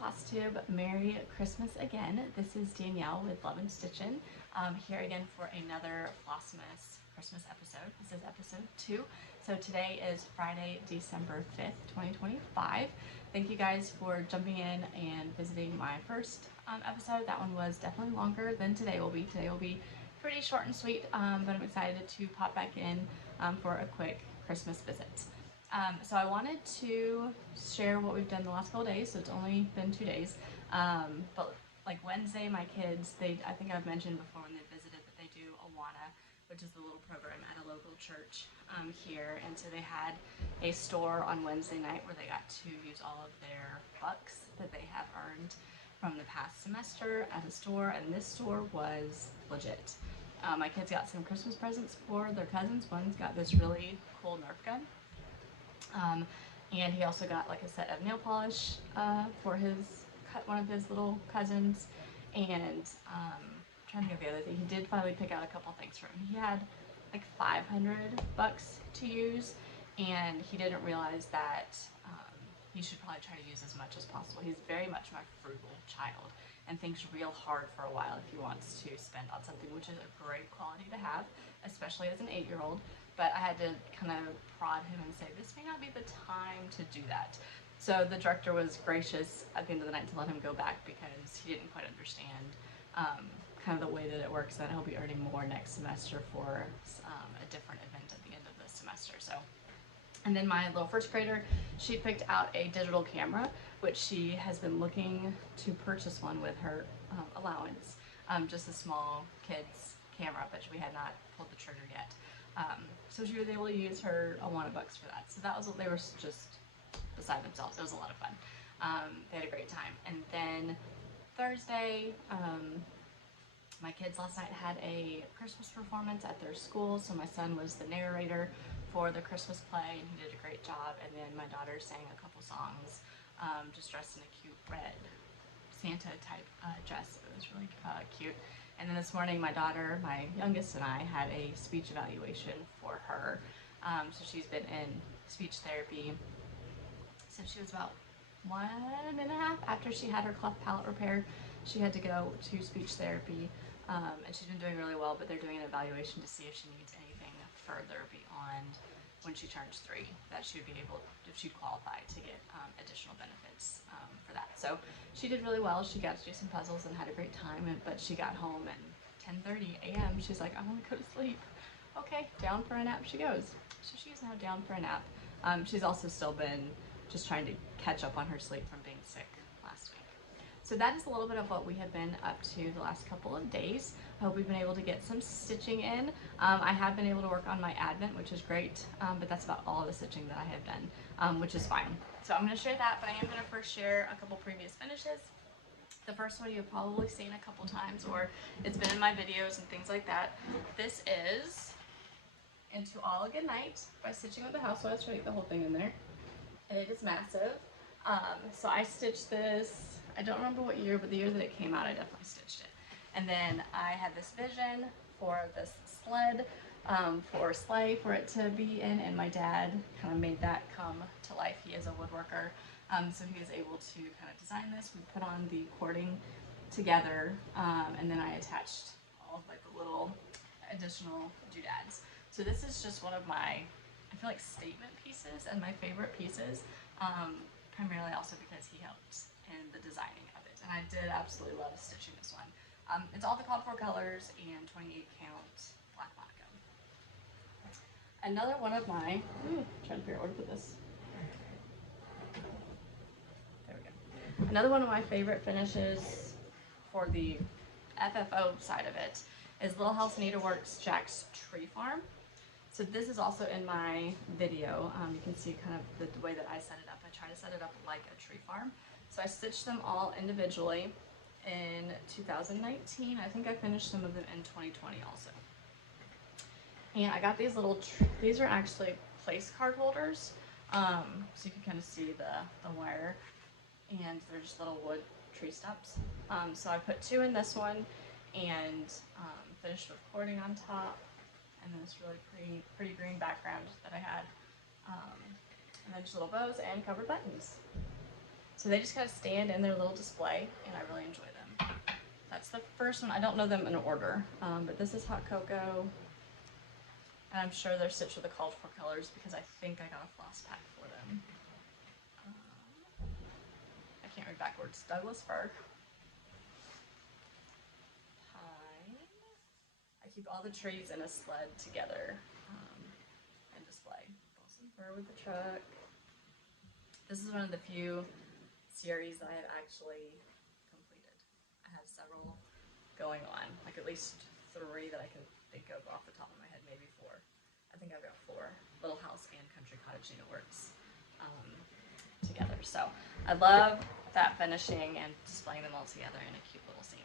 FlossTube. Merry Christmas again. This is Danielle with Lovins Stitchin. Here again for another Flossmas Christmas episode. This is episode 2. So today is Friday, December 5th, 2025. Thank you guys for jumping in and visiting my first episode. That one was definitely longer than today will be. Today will be pretty short and sweet, but I'm excited to pop back in for a quick Christmas visit. So I wanted to share what we've done the last couple days. So it's only been 2 days, but like Wednesday, my kids, I think I've mentioned before when they visited that they do Awana, which is the little program at a local church here, and so they had a store on Wednesday night where they got to use all of their bucks that they have earned from the past semester at the store, and this store was legit. My kids got some Christmas presents for their cousins. One's got this really cool Nerf gun. And he also got like a set of nail polish for one of his little cousins, and I'm trying to think of the other thing. He did finally pick out a couple things for him. He had like $500 to use, and he didn't realize that he should probably try to use as much as possible. He's very much my frugal child and thinks real hard for a while if he wants to spend on something, which is a great quality to have, especially as an 8-year-old. But I had to kind of prod him and say, this may not be the time to do that. So the director was gracious at the end of the night to let him go back because he didn't quite understand kind of the way that it works, and he'll be earning more next semester for a different event at the end of the semester. So, and then my little first grader, she picked out a digital camera, which she has been looking to purchase one with her allowance, just a small kid's camera, but we had not pulled the trigger yet. So she was able to use her Awana bucks for that. So that was what they were just beside themselves. It was a lot of fun. They had a great time. And then Thursday, my kids last night had a Christmas performance at their school. So my son was the narrator for the Christmas play, and he did a great job. And then my daughter sang a couple songs, just dressed in a cute red Santa type dress. It was really cute. And then this morning, my daughter, my youngest, and I had a speech evaluation for her. So she's been in speech therapy since she was about 1.5. After she had her cleft palate repair, she had to go to speech therapy, and she's been doing really well, but they're doing an evaluation to see if she needs anything further beyond when she turns 3, that she would be able, if she'd qualify, to get additional benefits for that. So she did really well. She got to do some puzzles and had a great time, but she got home at 10:30 a.m. She's like, I want to go to sleep. Okay, down for a nap she goes. So she's now down for a nap. She's also still been just trying to catch up on her sleep from being sick last week. So that is a little bit of what we have been up to the last couple of days. I hope we've been able to get some stitching in. I have been able to work on my advent, which is great, but that's about all the stitching that I have done, which is fine. So I'm going to share that, but I am going to first share a couple previous finishes. The first one you've probably seen a couple times, or it's been in my videos and things like that. This is Into All a Good Night by Stitching with the Housewives. Try to get the whole thing in there. And it is massive. So I stitched this, I don't remember what year, but the year that it came out, I definitely stitched it. And then I had this vision for this sled, for sleigh for it to be in, and my dad kind of made that come to life. He is a woodworker, so he was able to kind of design this. We put on the cording together, and then I attached all of like the little additional doodads. So this is just one of my, I feel like, statement pieces and my favorite pieces, primarily also because he helped in the designing of it. And I did absolutely love stitching this one. It's all the called for colors and 28 count black monoco. Another one of my, trying to figure out where to put this. There we go. Another one of my favorite finishes for the FFO side of it is Little House Needleworks Jack's Tree Farm. So this is also in my video. You can see kind of the way that I set it up. I try to set it up like a tree farm. So I stitched them all individually in 2019. I think I finished some of them in 2020 also. And I got these little, these are actually place card holders. So you can kind of see the wire, and they're just little wood tree stumps. So I put 2 in this one, and finished with cording on top, and then this really pretty green background that I had, and then just little bows and covered buttons. So they just kind of stand in their little display, and I really enjoy them. That's the first one. I don't know them in order, but this is Hot Cocoa. And I'm sure they're stitched with the called for colors because I think I got a floss pack for them. I can't read backwards. Douglas Fir. Pine. I keep all the trees in a sled together and display. Balsam Fir with the truck. This is one of the few series that I have actually completed. I have several going on, like at least 3 that I can think of off the top of my head, maybe 4. I think I've got 4, Little House and Country Cottage Needleworks together. So I love that finishing and displaying them all together in a cute little scene.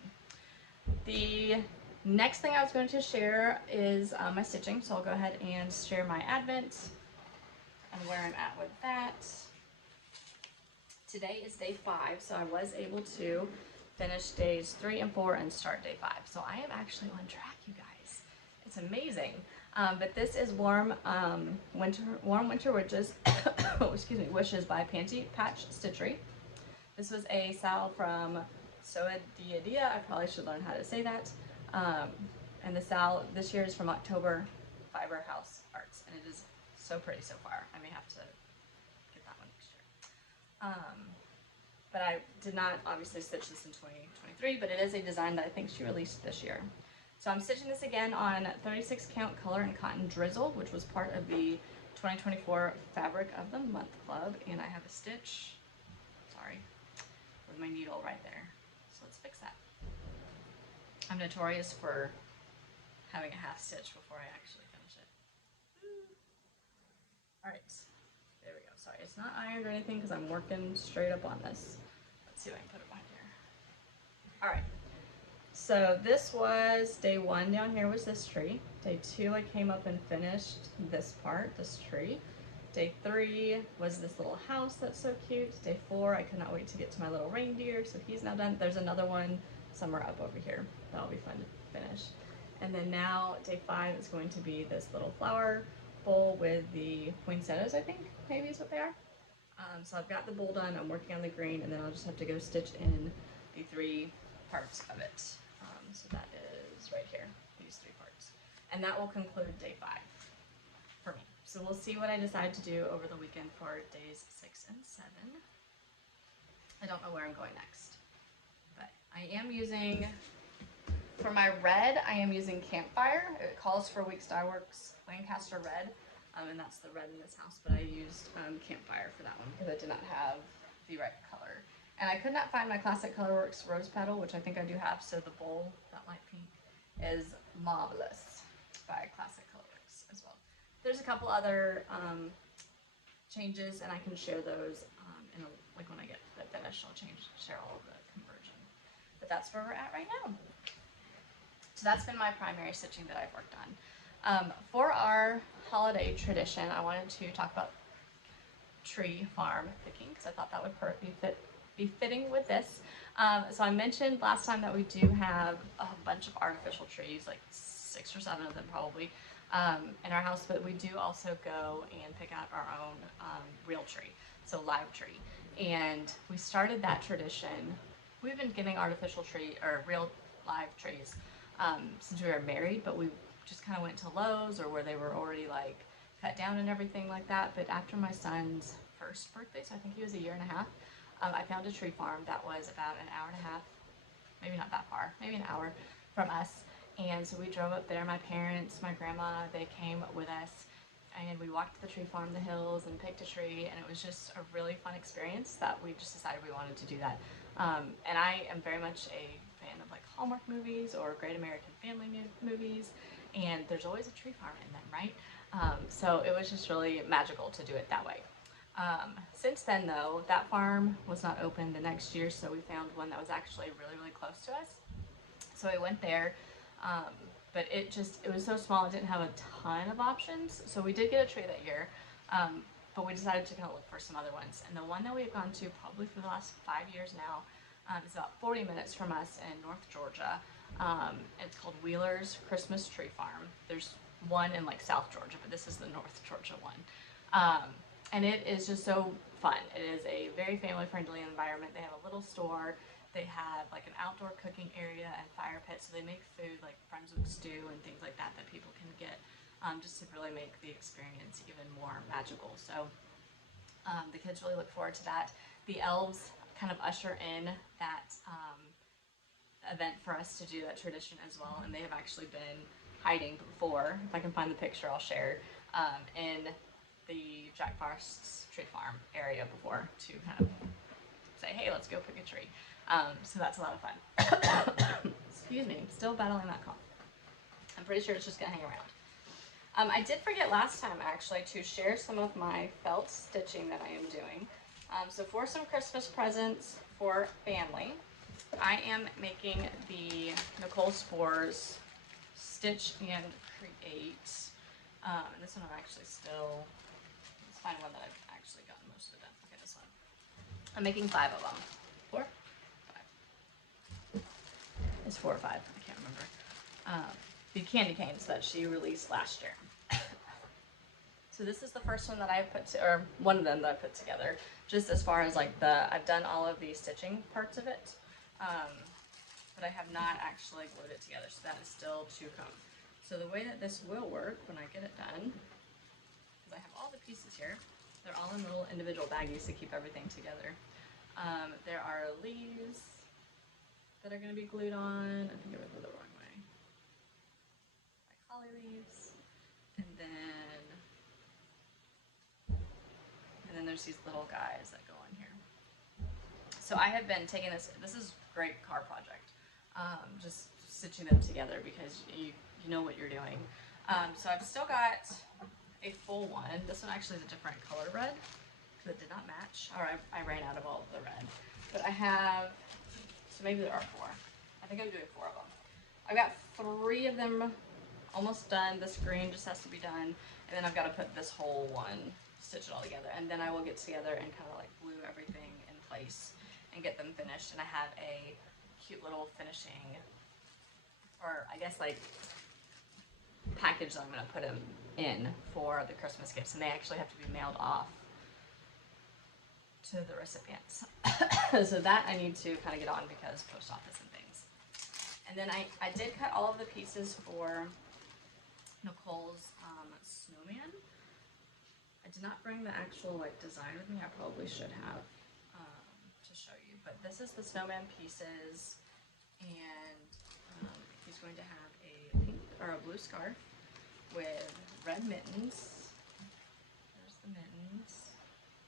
The next thing I was going to share is my stitching, so I'll go ahead and share my advent and where I'm at with that. Today is day 5, so I was able to finish days 3 and 4 and start day 5. So I am actually on track, you guys. It's amazing. But this is Warm Winter Wishes, excuse me, Wishes by Pansy Patch Stitchery. This was a sal from Soa Dia Dia. I probably should learn how to say that. And the sal this year is from October Fiber House Arts, and it is so pretty so far. I may have to get that one next year. But I did not obviously stitch this in 2023, but it is a design that I think she released this year. So I'm stitching this again on 36 count color and cotton Drizzle, which was part of the 2024 Fabric of the Month Club, and I have a stitch, sorry, with my needle right there. So let's fix that. I'm notorious for having a half stitch before I actually finish it. Alright, there we go. Sorry, it's not ironed or anything because I'm working straight up on this. Let's see if I can put it behind here. Alright, so this was day 1 down here was this tree. Day 2 I came up and finished this part, this tree. Day 3 was this little house that's so cute. Day 4 I could not wait to get to my little reindeer, so he's now done. There's another one somewhere up over here. That'll be fun to finish. And then now day 5 is going to be this little flower bowl with the poinsettias, I think maybe is what they are. So I've got the bowl done, I'm working on the green, and then I'll just have to go stitch in the 3 parts of it. So that is right here, these 3 parts. And that will conclude day 5 for me. So we'll see what I decide to do over the weekend for days 6 and 7. I don't know where I'm going next, but I am using, for my red, I am using Campfire. It calls for Weeks Dye Works Lancaster Red, and that's the red in this house, but I used Campfire for that one because I did not have the right color. And I could not find my Classic Colorworks Rose Petal, which I think I do have, so the bowl, that light pink, is Marvelous by Classic Colorworks as well. There's a couple other changes, and I can share those like when I get the finish, I'll share all of the conversion. But that's where we're at right now. So that's been my primary stitching that I've worked on. For our holiday tradition, I wanted to talk about tree farm picking because I thought that would be fitting with this. So I mentioned last time that we do have a bunch of artificial trees, like 6 or 7 of them probably, in our house, but we do also go and pick out our own real tree, so live tree. And we started that tradition. We've been getting artificial tree or real live trees since we were married, but we just kind of went to Lowe's or where they were already like cut down and everything like that. But after my son's first birthday, so I think he was 1.5 years, I found a tree farm that was about 1.5 hours, maybe not that far, maybe an hour from us. And so we drove up there, my parents, my grandma, they came with us, and we walked the tree farm, the hills, and picked a tree, and it was just a really fun experience that we just decided we wanted to do that. And I am very much a fan of like Hallmark movies or Great American Family movies, and there's always a tree farm in them, right? So it was just really magical to do it that way. Since then though, that farm was not open the next year, so we found one that was actually really, really close to us. So we went there, but it was so small, it didn't have a ton of options. So we did get a tree that year, but we decided to kind of look for some other ones. And the one that we've gone to probably for the last 5 years now is about 40 minutes from us in North Georgia. It's called Wheeler's Christmas Tree Farm. There's one in like South Georgia, but this is the North Georgia one. and it is just so fun. It is a very family-friendly environment. They have a little store. They have like an outdoor cooking area and fire pit, so they make food like Brunswick stew and things like that that people can get, just to really make the experience even more magical. So the kids really look forward to that. The elves kind of usher in that event for us to do that tradition as well, and they have actually been hiding before. If I can find the picture, I'll share, in the Jack Frost's tree farm area before to kind of say, hey, let's go pick a tree. So that's a lot of fun. Excuse me, I'm still battling that cough. I'm pretty sure it's just gonna hang around. I did forget last time actually to share some of my felt stitching that I am doing. So for some Christmas presents for family, I am making the Nichol Spohr's Stitch and Create. And this one I'm actually still, let's find one that I've actually gotten most of it done. Okay, this one. I'm making 5 of them. 4? 5. It's 4 or 5, I can't remember. The candy canes that she released last year. So this is the first one that I put to, or one of them that I put together, just as far as like I've done all of the stitching parts of it, but I have not actually glued it together, so that is still to come. So the way that this will work when I get it done, because I have all the pieces here, they're all in little individual baggies to keep everything together. There are leaves that are going to be glued on. I think I went the wrong way. Like holly leaves, and then there's these little guys that go on here. So I have been taking this is a great car project, just stitching them together because you know what you're doing. So I've still got a full one. This one actually is a different color red because it did not match, or I ran out of all of the red. But I have, so maybe there are 4. I think I'm doing 4 of them. I've got 3 of them almost done. This green just has to be done, and then I've got to put this whole one, stitch it all together, and then I will get together and kind of like glue everything in place and get them finished. And I have a cute little finishing, or I guess like package that I'm going to put them in for the Christmas gifts, and they actually have to be mailed off to the recipients. So that I need to kind of get on because post office and things. And then I did cut all of the pieces for Nicole's snowman. I did not bring the actual like design with me. I probably should have to show you. But this is the snowman pieces, and he's going to have a pink or a blue scarf with red mittens. There's the mittens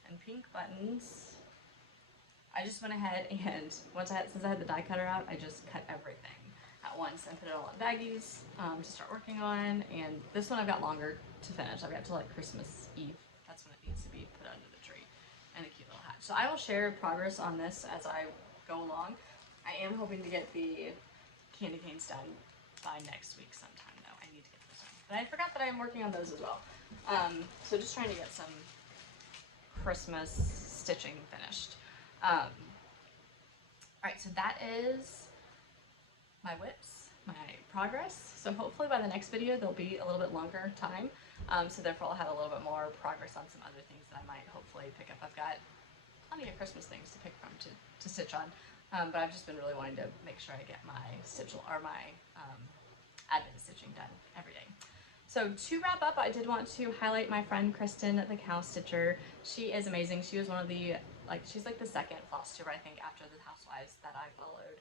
and pink buttons. I just went ahead and since I had the die cutter out, I just cut everything at once and put it all in baggies to start working on. And this one I've got longer to finish. I've got till like Christmas Eve. That's when it needs to be put under the tree, and a cute little hat. So I will share progress on this as I go along. I am hoping to get the candy canes done by next week sometime though. I need to get those done. But I forgot that I am working on those as well. So just trying to get some Christmas stitching finished. Alright, so that is my whips, my progress. So hopefully by the next video there'll be a little bit longer time. So therefore I'll have a little bit more progress on some other things that I might hopefully pick up. I've got plenty of Christmas things to pick from to stitch on. But I've just been really wanting to make sure I get my advent stitching done every day. So to wrap up, I did want to highlight my friend Kristen, the cow stitcher. She is amazing. She was one of the, she's like the second floss tuber, I think, after the Housewives that I followed.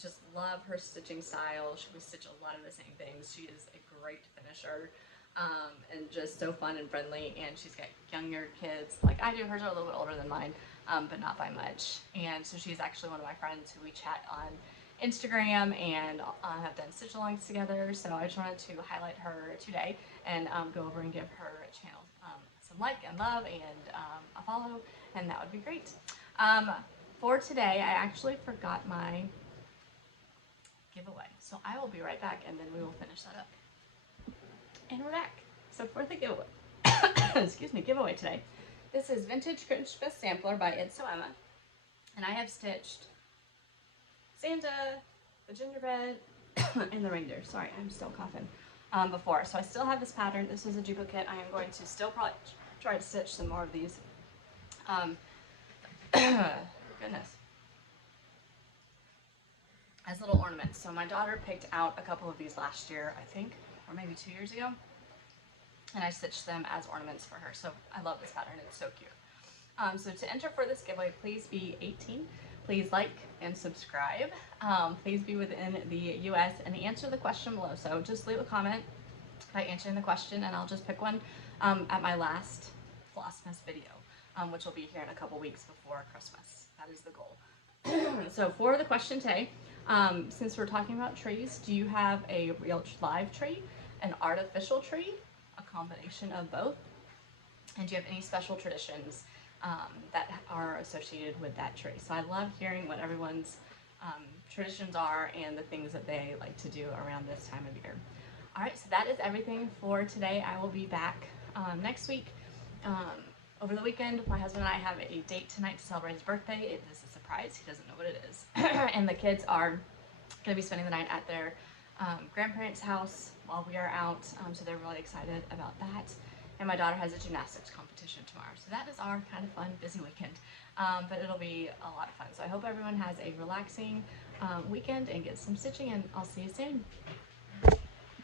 Just love her stitching style. We stitch a lot of the same things. She is a great finisher, and just so fun and friendly. And she's got younger kids like I do. Hers are a little bit older than mine, but not by much. And so she's actually one of my friends who we chat on Instagram and have done stitch alongs together. So I just wanted to highlight her today and go over and give her a channel some like and love and a follow, and that would be great. For today, I actually forgot my giveaway, so I will be right back and then we will finish that up. And we're back. So for the giveaway, excuse me, giveaway today, this is Vintage Christmas Sampler by It's So Emma, and I have stitched Santa, the gingerbread, and the reindeer. Sorry, I'm still coughing. Before, so I still have this pattern. This is a duplicate. I am going to still probably try to stitch some more of these. Goodness. As little ornaments. So my daughter picked out a couple of these last year, I think, or maybe 2 years ago, and I stitched them as ornaments for her. So I love this pattern, it's so cute. So to enter for this giveaway, please be 18. Please like and subscribe. Please be within the US and answer the question below. So just leave a comment by answering the question, and I'll just pick one at my last Flossmas video, which will be here in a couple weeks before Christmas. That is the goal. So for the question today, since we're talking about trees, do you have a real live tree, an artificial tree, a combination of both? And do you have any special traditions that are associated with that tree? So I love hearing what everyone's traditions are and the things that they like to do around this time of year. All right, so that is everything for today. I will be back next week. Over the weekend, my husband and I have a date tonight to celebrate his birthday. It is a surprise. He doesn't know what it is. And the kids are going to be spending the night at their grandparents' house while we are out, so they're really excited about that. And my daughter has a gymnastics competition tomorrow. So that is our kind of fun, busy weekend. But it'll be a lot of fun. So I hope everyone has a relaxing weekend and gets some stitching, and I'll see you soon.